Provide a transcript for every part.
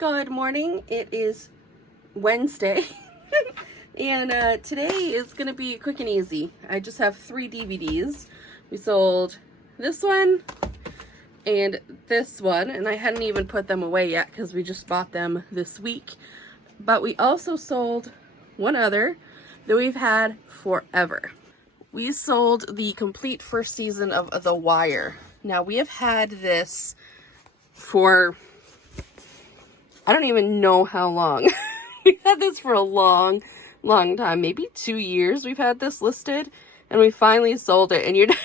Good morning. It is Wednesday and today is gonna be quick and easy. I just have 3 DVDs. We sold this one and this one, and I hadn't even put them away yet because we just bought them this week. But we also sold one other that we've had forever. We sold the complete first season of The Wire. Now we have had this for I don't even know how long. We've had this for a long time, maybe 2 years we've had this listed, and we finally sold it, and you're never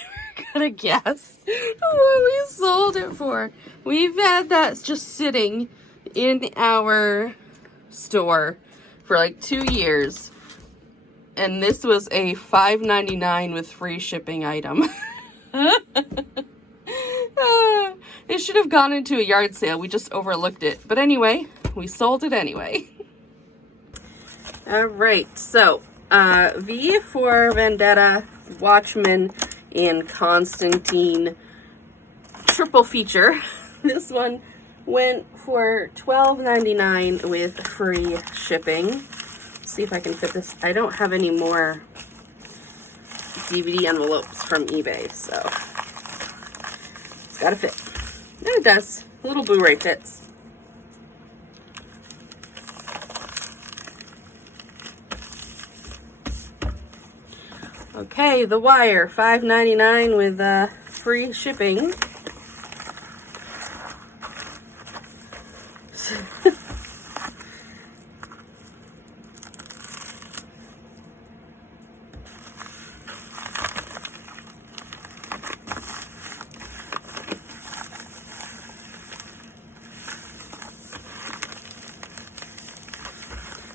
gonna guess what we sold it for. We've had that just sitting in our store for like 2 years, and this was a $5.99 with free shipping item. It should have gone into a yard sale. We just overlooked it. But anyway, we sold it anyway. All right, so V for Vendetta, Watchmen, and Constantine triple feature. This one went for $12.99 with free shipping. Let's see if I can fit this. I don't have any more DVD envelopes from eBay, so it's gotta fit. And it does. A little Blu-ray fits. Okay, The Wire, $5.99 with free shipping.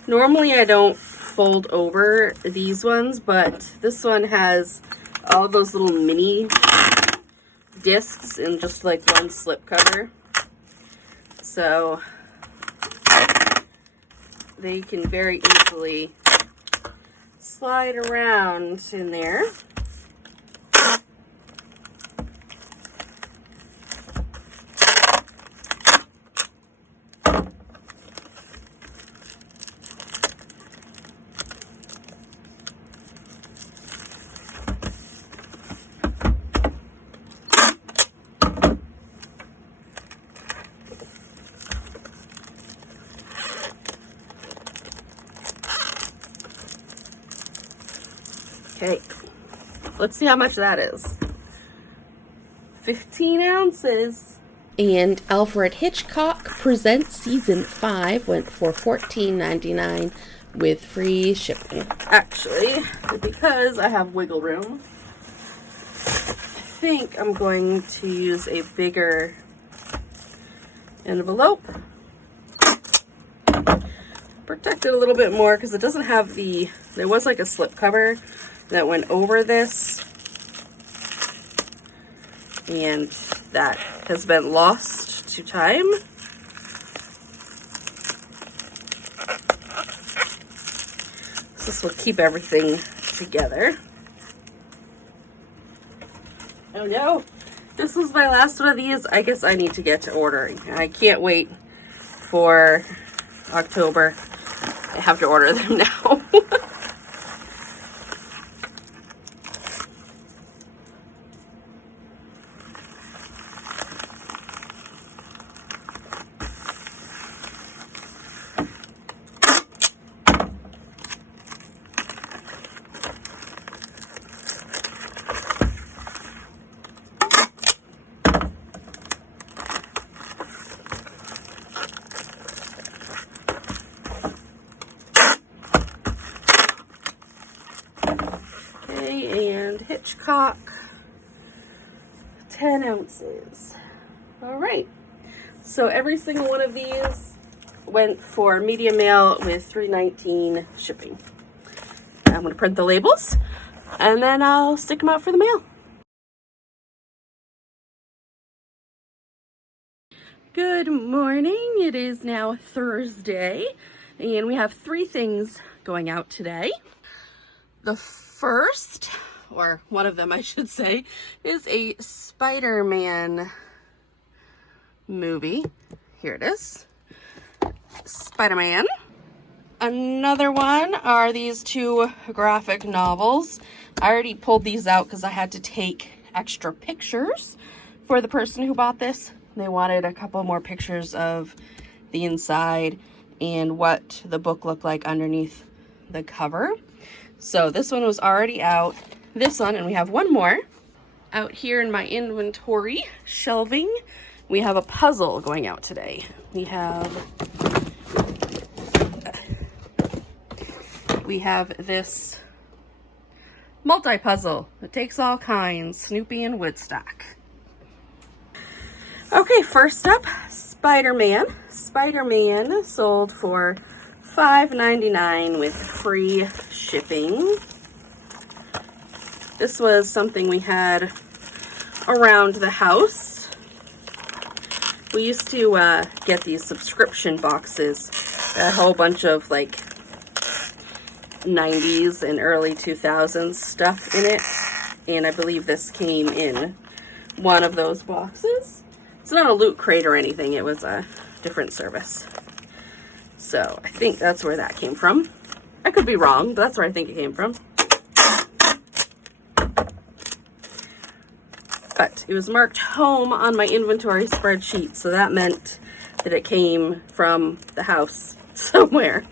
Normally I don't fold over these ones, but this one has all those little mini discs in just like one slip cover. So they can very easily slide around in there. Okay, let's see how much that is. 15 ounces. And Alfred Hitchcock Presents Season 5 went for $14.99 with free shipping. Actually, because I have wiggle room, I think I'm going to use a bigger envelope. Protect it a little bit more because it doesn't have the, there was like a slip cover that went over this, and that has been lost to time. So this will keep everything together. Oh no, this was my last one of these. I guess I need to get to ordering. I can't wait for October. I have to order them now. And Hitchcock, 10 ounces. All right, so every single one of these went for medium mail with $3.19 shipping. I'm going to print the labels and then I'll stick them out for the mail. Good morning. It is now Thursday and we have 3 things going out today. The first, or one of them I should say, is a Spider-Man movie. Here it is. Spider-Man. Another one are these two graphic novels. I already pulled these out because I had to take extra pictures for the person who bought this. They wanted a couple more pictures of the inside and what the book looked like underneath the cover. So this one was already out. This one, and we have one more out here in my inventory shelving. We have a puzzle going out today. We have this multi-puzzle that takes all kinds, Snoopy and Woodstock. Okay, first up, Spider-Man. Spider-Man sold for $5.99 with free shipping. This was something we had around the house. We used to get these subscription boxes, a whole bunch of like 90s and early 2000s stuff in it, and I believe this came in one of those boxes. It's not a Loot Crate or anything, it was a different service. So I think that's where that came from. I could be wrong, but that's where I think it came from. But it was marked home on my inventory spreadsheet, so that meant that it came from the house somewhere.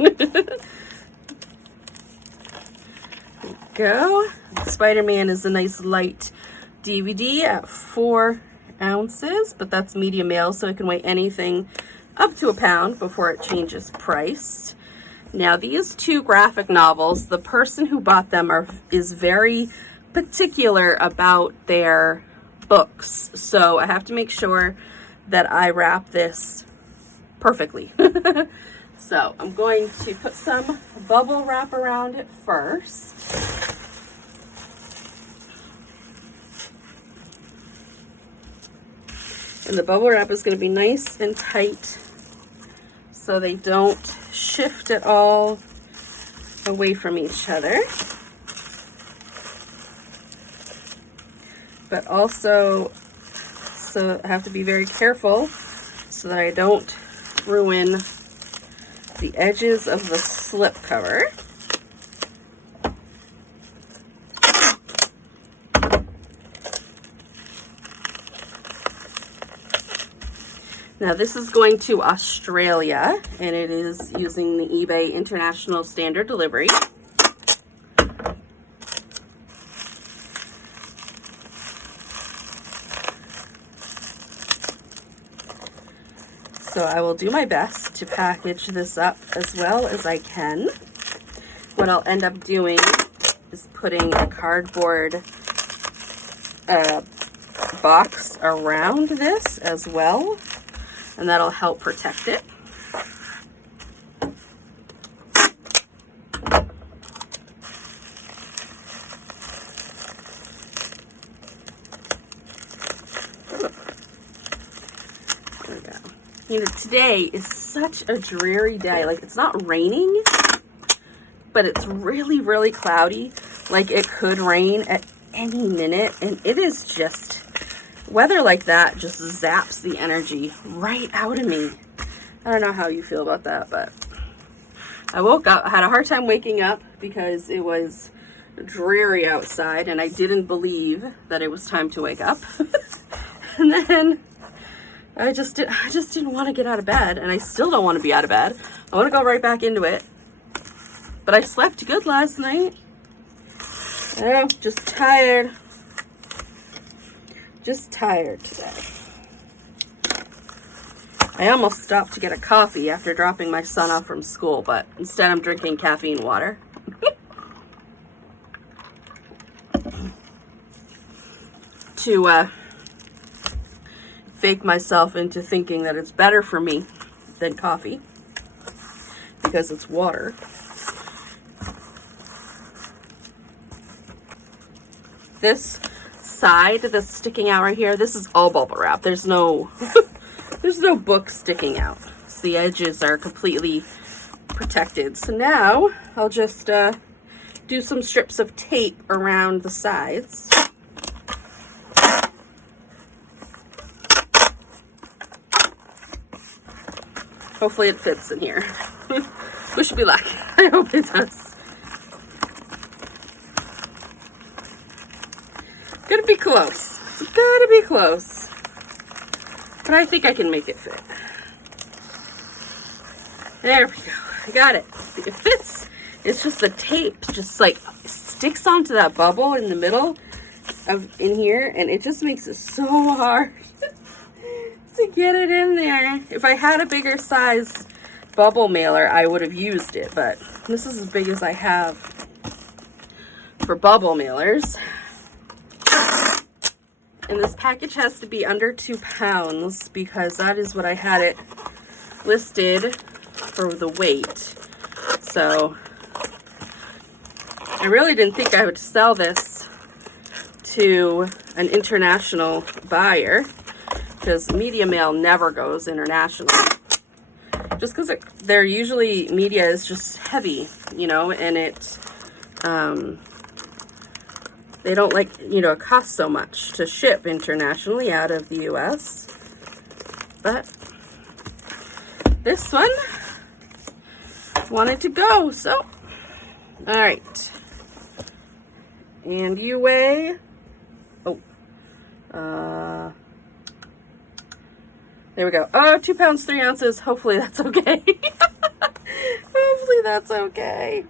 Go. Spider-Man is a nice light DVD at 4 ounces, but that's medium mail, so it can weigh anything up to a pound before it changes price. Now these two graphic novels, the person who bought them is very particular about their books, so I have to make sure that I wrap this perfectly. So I'm going to put some bubble wrap around it first. And the bubble wrap is going to be nice and tight so they don't shift at all away from each other. But also, so I have to be very careful so that I don't ruin the edges of the slip cover. Now this is going to Australia, and it is using the eBay International Standard Delivery. So I will do my best to package this up as well as I can. What I'll end up doing is putting a cardboard box around this as well, and that'll help protect it. There we go. You know, today is such a dreary day. Like, it's not raining, but it's really, really cloudy. Like, it could rain at any minute, and it is just, weather like that just zaps the energy right out of me. I don't know how you feel about that, but I woke up, I had a hard time waking up because it was dreary outside, and I didn't believe that it was time to wake up. And then I just didn't want to get out of bed, and I still don't want to be out of bed. I want to go right back into it. But I slept good last night. I'm just tired. Just tired today. I almost stopped to get a coffee after dropping my son off from school, but instead I'm drinking caffeine water. To fake myself into thinking that it's better for me than coffee because it's water. This side that's sticking out right here, this is all bubble wrap. There's no there's no book sticking out. So the edges are completely protected. So now I'll just do some strips of tape around the sides. Hopefully it fits in here. Wish me luck. I hope it does. Gonna be close. It's gotta be close. But I think I can make it fit. There we go. I got it. See, it fits. It's just the tape just like sticks onto that bubble in the middle of in here, and it just makes it so hard to get it in there. If I had a bigger size bubble mailer, I would have used it, but this is as big as I have for bubble mailers. And this package has to be under 2 pounds because that is what I had it listed for the weight. So I really didn't think I would sell this to an international buyer because media mail never goes internationally. Just because they're usually, media is just heavy, you know, and it, they don't like, you know, it costs so much to ship internationally out of the US. But this one wanted to go, so, all right. And you weigh, there we go. Oh, 2 pounds, 3 ounces. Hopefully that's okay. Hopefully that's okay.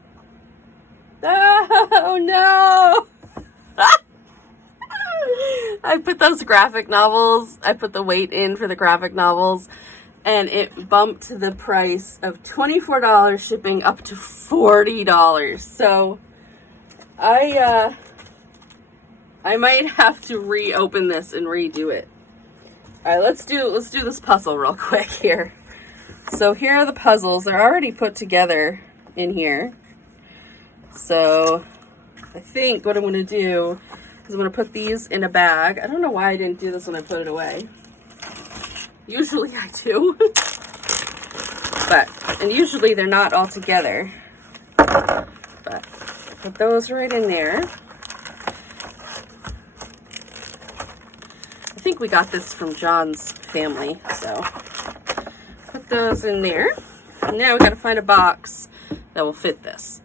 Oh, no. I put those graphic novels, I put the weight in for the graphic novels, and it bumped the price of $24 shipping up to $40. So I might have to reopen this and redo it. All right, let's do this puzzle real quick here. So here are the puzzles. They're already put together in here. So I think what I'm going to do is I'm going to put these in a bag. I don't know why I didn't do this when I put it away. Usually I do. And usually they're not all together. But put those right in there. I think we got this from John's family, so put those in there. And now we got to find a box that will fit this.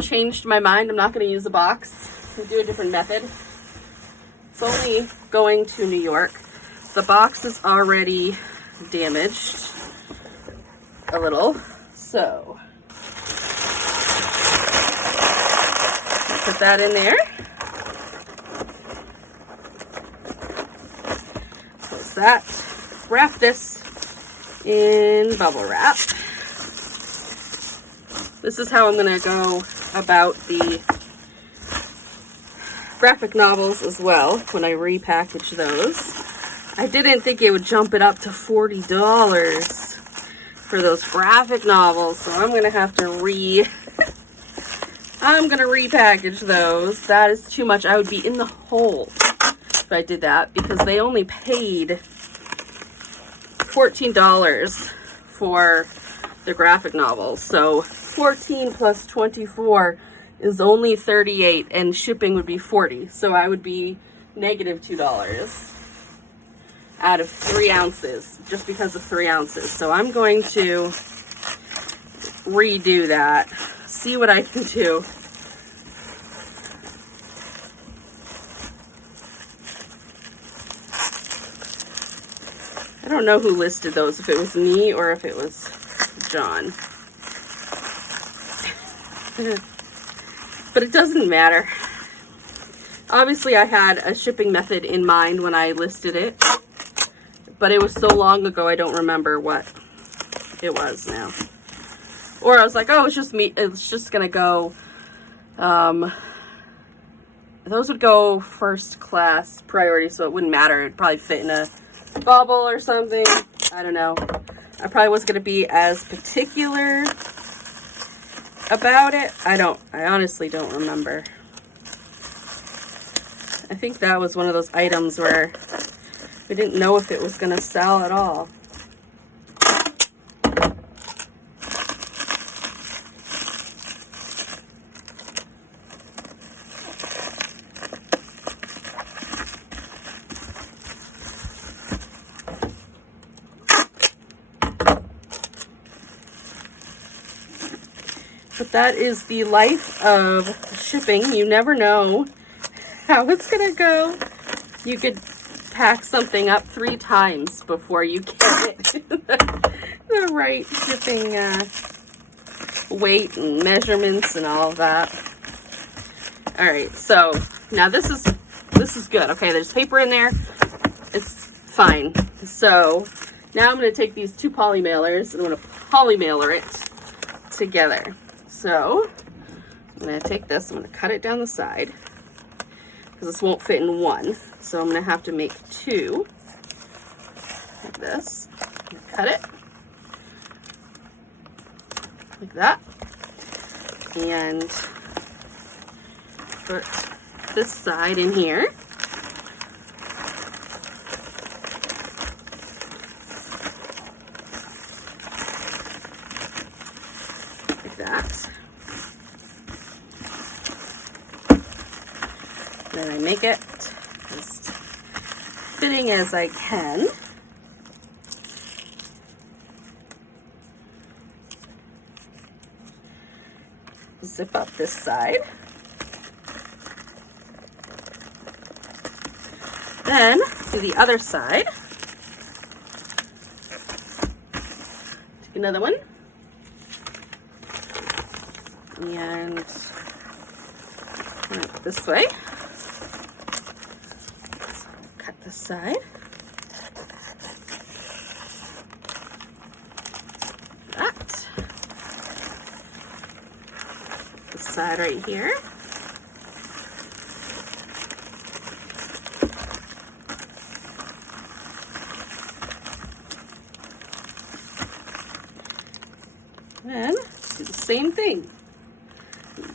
Changed my mind. I'm not going to use a box. We'll do a different method. It's only going to New York. The box is already damaged a little, so put that in there. Close that. Wrap this in bubble wrap. This is how I'm going to go about the graphic novels as well when I repackage those. I didn't think it would jump it up to $40 for those graphic novels, so I'm going to have to I'm going to repackage those. That is too much. I would be in the hole if I did that because they only paid $14 for the graphic novels. So 14 plus 24 is only 38 and shipping would be 40. So I would be negative $2 out of 3 ounces just because of 3 ounces. So I'm going to redo that, see what I can do. I don't know who listed those, if it was me or if it was John. But it doesn't matter. Obviously, I had a shipping method in mind when I listed it, but it was so long ago I don't remember what it was now. Or I was like, oh, it's just me. It's just gonna go. Those would go first class priority, so it wouldn't matter. It'd probably fit in a bubble or something. I don't know. I probably wasn't gonna be as particular about it. I honestly don't remember. I think that was one of those items where we didn't know if it was going to sell at all. But that is the life of shipping. You never know how it's gonna go. You could pack something up 3 times before you get it the right shipping weight and measurements and all of that. All right, so now this is good. Okay, there's paper in there. It's fine. So now I'm going to take these 2 poly mailers and I'm going to poly mailer it together. So I'm going to take this, I'm going to cut it down the side because this won't fit in one. So I'm going to have to make 2 like this. Cut it like that and put this side in here. Like that. Then I make it as fitting as I can. Zip up this side. Then do the other side. Take another one. And this way. So cut this side. That. This side right here. Then do the same thing.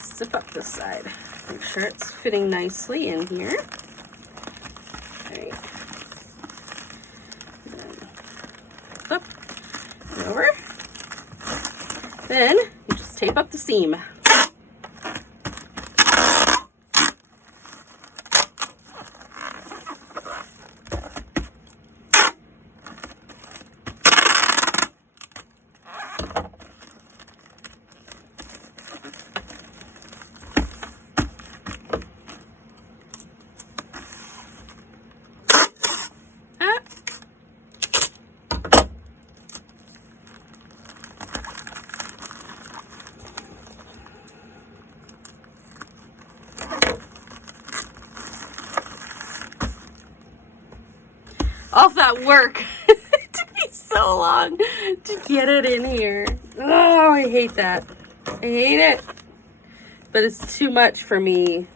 Zip up this side. Make sure it's fitting nicely in here. Okay. Then up and over. Then you just tape up the seam. All that work. It took me so long to get it in here. Oh, I hate that. I hate it. But it's too much for me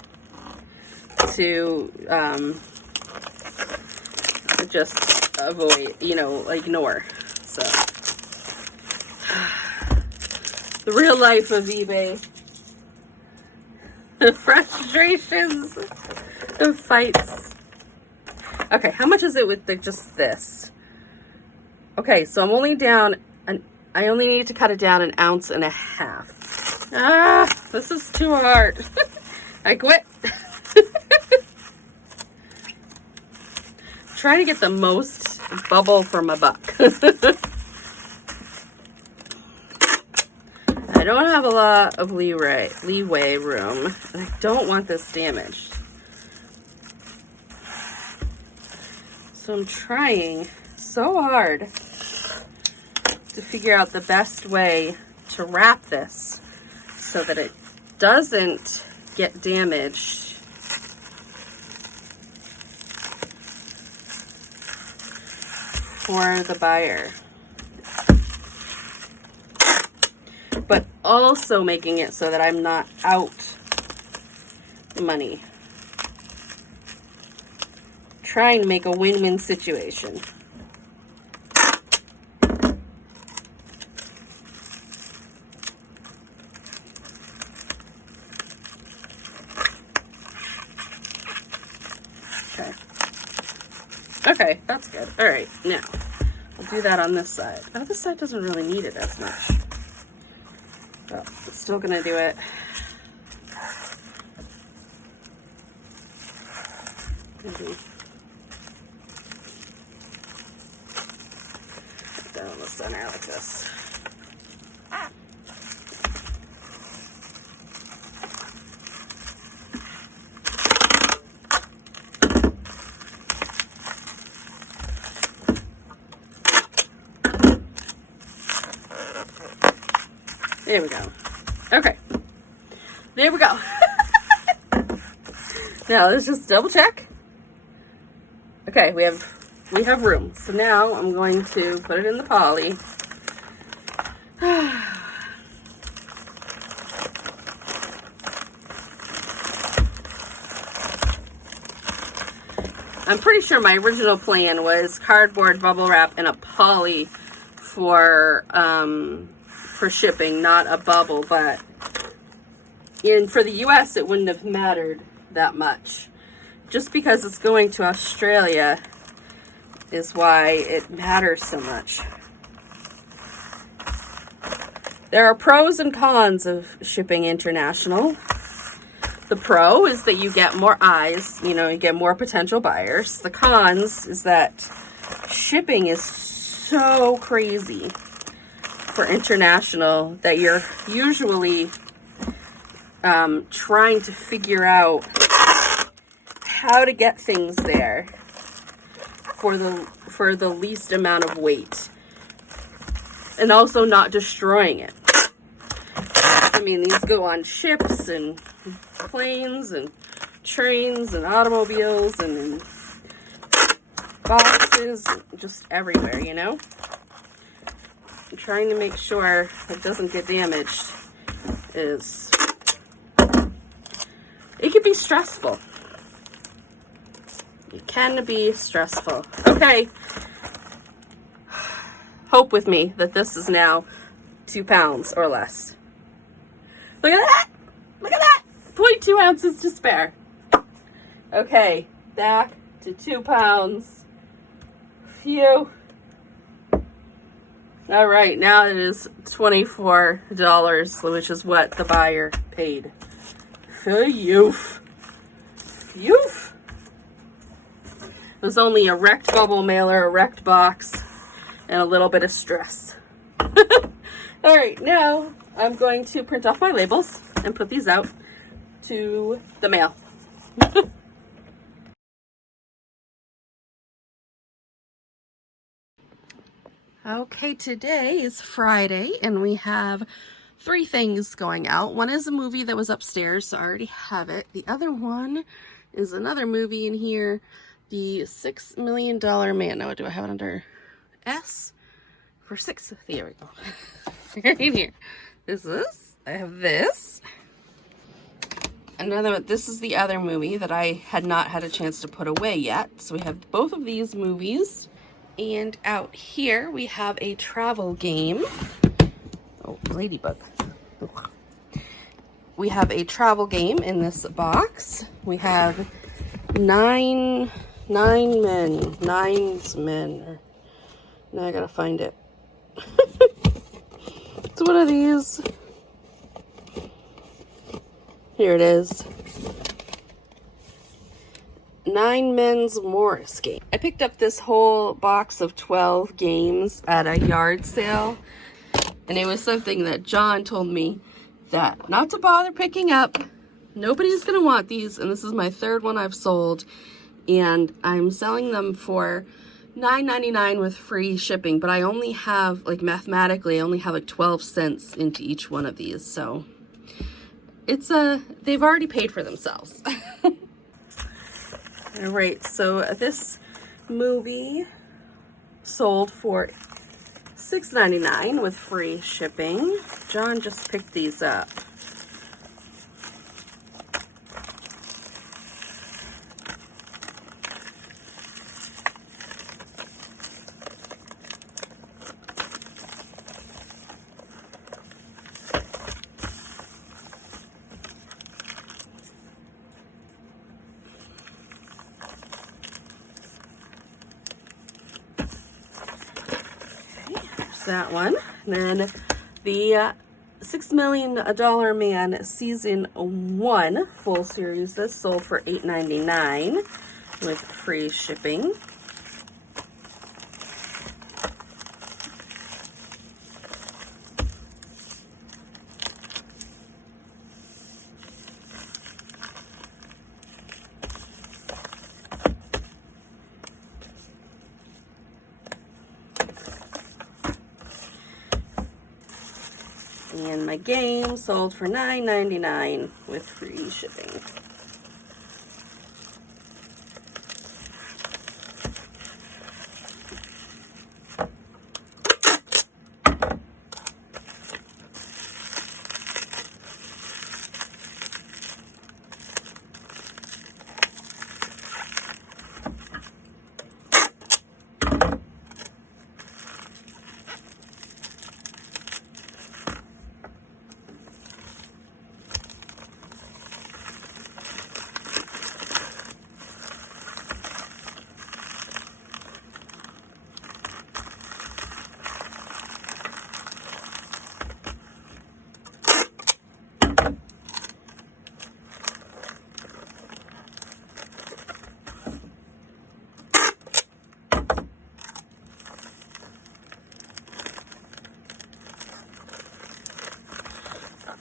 to just avoid, ignore. So, the real life of eBay. The frustrations, the fights. Okay, how much is it with just this? Okay, so I'm only down, I only need to cut it down 1.5 ounces. Ah, this is too hard. I quit. Try to get the most bubble for my buck. I don't have a lot of leeway room, and I don't want this damaged. So I'm trying so hard to figure out the best way to wrap this so that it doesn't get damaged for the buyer, but also making it so that I'm not out money. Trying to make a win-win situation. Okay. Okay, that's good. All right, now we'll do that on this side. Oh, this side doesn't really need it as much. But I'm still gonna do it. Maybe down the center like this. There we go. Okay. There we go. Now let's just double check. Okay, we have room. So now I'm going to put it in the poly. I'm pretty sure my original plan was cardboard, bubble wrap, and a poly for shipping, not a bubble, but for the US it wouldn't have mattered that much. Just because it's going to Australia is why it matters so much. There are pros and cons of shipping international. The pro is that you get more eyes, you get more potential buyers. The cons is that shipping is so crazy for international that you're usually trying to figure out how to get things there for the least amount of weight, and also not destroying it. I mean, these go on ships and planes and trains and automobiles and boxes, just everywhere, I'm trying to make sure it doesn't get damaged. It can be stressful. It can be stressful. Okay. Hope with me that this is now 2 pounds or less. Look at that! Look at that! 0.2 ounces to spare. Okay, back to 2 pounds. Phew. All right, now it is $24, which is what the buyer paid. Phew. Phew. It was only a wrecked bubble mailer, a wrecked box, and a little bit of stress. All right, now I'm going to print off my labels and put these out to the mail. Okay, today is Friday and we have 3 things going out. One is a movie that was upstairs, so I already have it. The other one is another movie in here, the $6 Million Man. Now, do I have it under S? For 6, there we go. Right here. I have this. Another one, this is the other movie that I had not had a chance to put away yet. So we have both of these movies. And out here we have a travel game. Oh, ladybug. We have a travel game in this box. We have nine men. Now I gotta find it. It's one of these. Here it is. 9 Men's Morris game. I picked up this whole box of 12 games at a yard sale, and it was something that John told me that not to bother picking up. Nobody's gonna want these, and this is my 3rd one I've sold, and I'm selling them for $9.99 with free shipping, but I only have, like, mathematically, I only have like 12 cents into each one of these, so it's they've already paid for themselves. All right, so this movie sold for $6.99 with free shipping. John just picked these up. That one. And then the $6 Million Man Season 1 full series. This sold for $8.99 with free shipping. And my game sold for $9.99 with free shipping.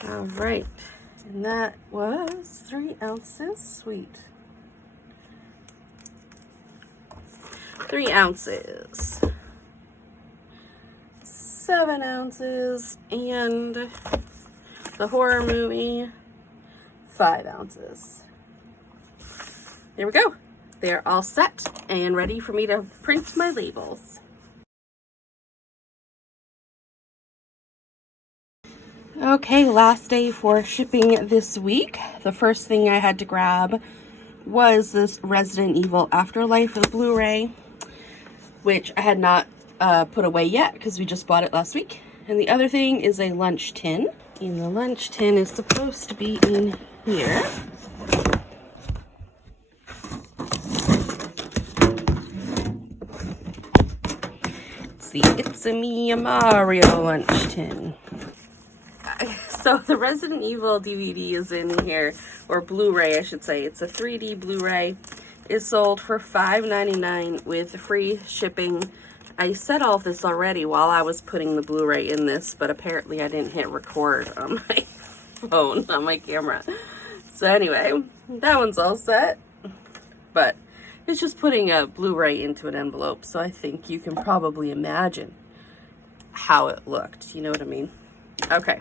All right, and that was 3 ounces, sweet. 3 ounces, 7 ounces, and the horror movie, 5 ounces. There we go. They're all set and ready for me to print my labels. Okay, last day for shipping this week. The first thing I had to grab was this Resident Evil Afterlife Blu-ray, which I had not put away yet because we just bought it last week. And the other thing is a lunch tin. And the lunch tin is supposed to be in here. It's the It's-A-Me Mario lunch tin. So the Resident Evil DVD is in here, or Blu-ray I should say. It's a 3D Blu-ray. It's sold for $5.99 with free shipping. I said all of this already while I was putting the Blu-ray in this, but apparently I didn't hit record on my phone, on my camera. So anyway, that one's all set. But it's just putting a Blu-ray into an envelope, so I think you can probably imagine how it looked. You know what I mean? Okay.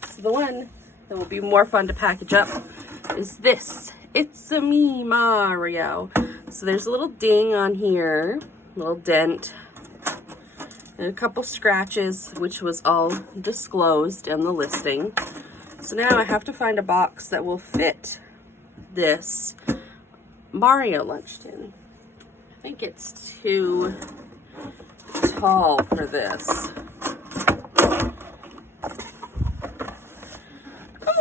So the one that will be more fun to package up is this. It's-A-Me Mario. So there's a little ding on here, a little dent, and a couple scratches, which was all disclosed in the listing. So now I have to find a box that will fit this Mario lunch tin. I think it's too tall for this.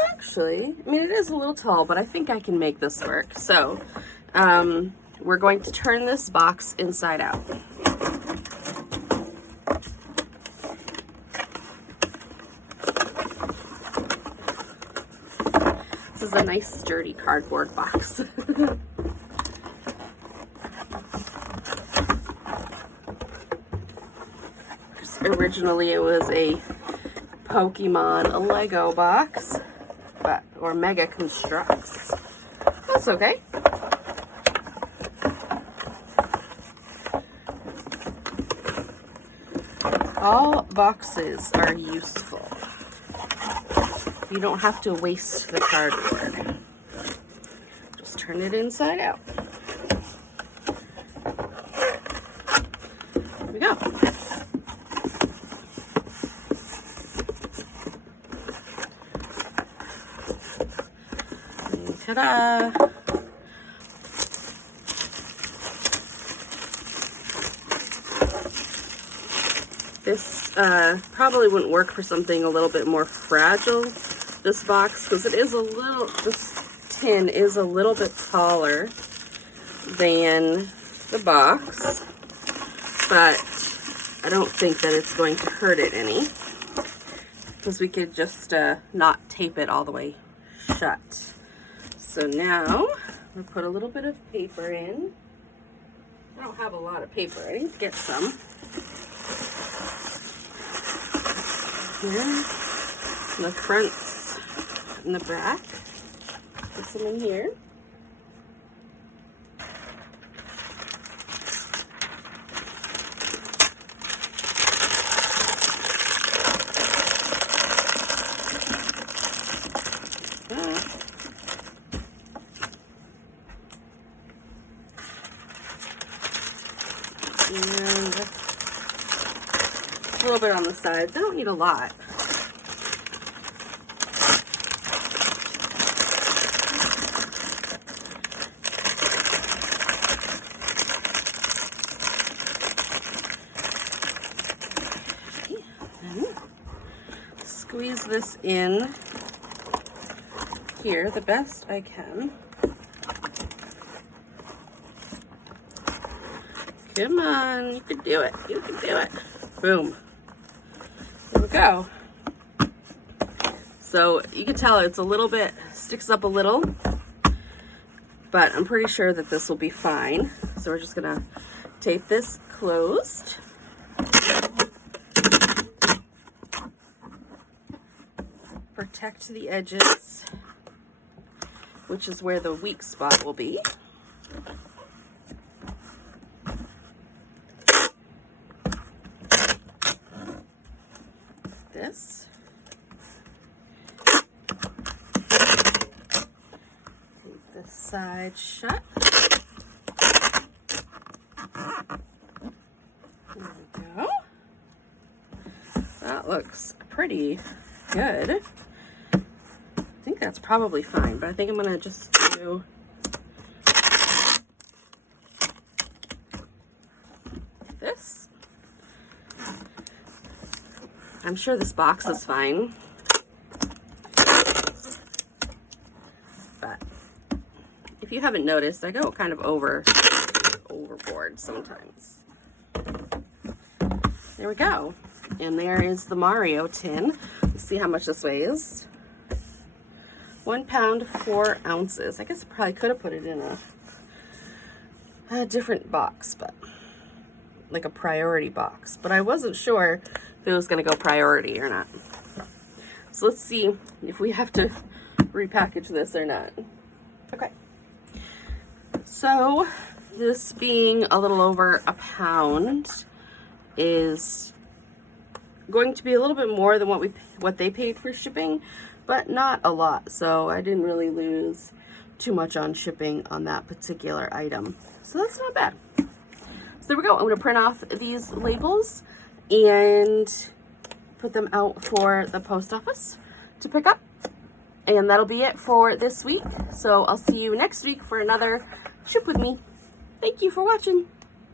Actually, I mean, it is a little tall, but I think I can make this work. So, we're going to turn this box inside out. This is a nice sturdy cardboard box. Originally, it was a Pokemon Lego box. Or Mega Constructs. That's okay. All boxes are useful. You don't have to waste the cardboard. Just turn it inside out. There we go. Ta-da! This probably wouldn't work for something a little bit more fragile, this box, because this tin is a little bit taller than the box, but I don't think that it's going to hurt it any, because we could just not tape it all the way shut. So now, we'll put a little bit of paper in. I don't have a lot of paper. I need to get some. Here, the fronts and the back. Put some in here. sides. I don't need a lot. Squeeze this in here the best I can. Come on, you can do it. You can do it. Boom. There we go. So you can tell it's a little bit, sticks up a little, but I'm pretty sure that this will be fine. So we're just gonna tape this closed. Protect the edges, which is where the weak spot will be. This. Tape this side shut. There we go. That looks pretty good. I think that's probably fine, but I think I'm gonna just do this. I'm sure this box is fine, but if you haven't noticed, I go kind of overboard sometimes. There we go. And there is the Mario tin. Let's see how much this weighs. 1 pound, 4 ounces. I guess I probably could have put it in a different box, but like a priority box. But I wasn't sure if it was going to go priority or not. So let's see if we have to repackage this or not. Okay. So this being a little over a pound is going to be a little bit more than what they paid for shipping, but not a lot. So I didn't really lose too much on shipping on that particular item. So that's not bad. So there we go. I'm going to print off these labels and put them out for the post office to pick up. And that'll be it for this week. So I'll see you next week for another Ship With Me. Thank you for watching.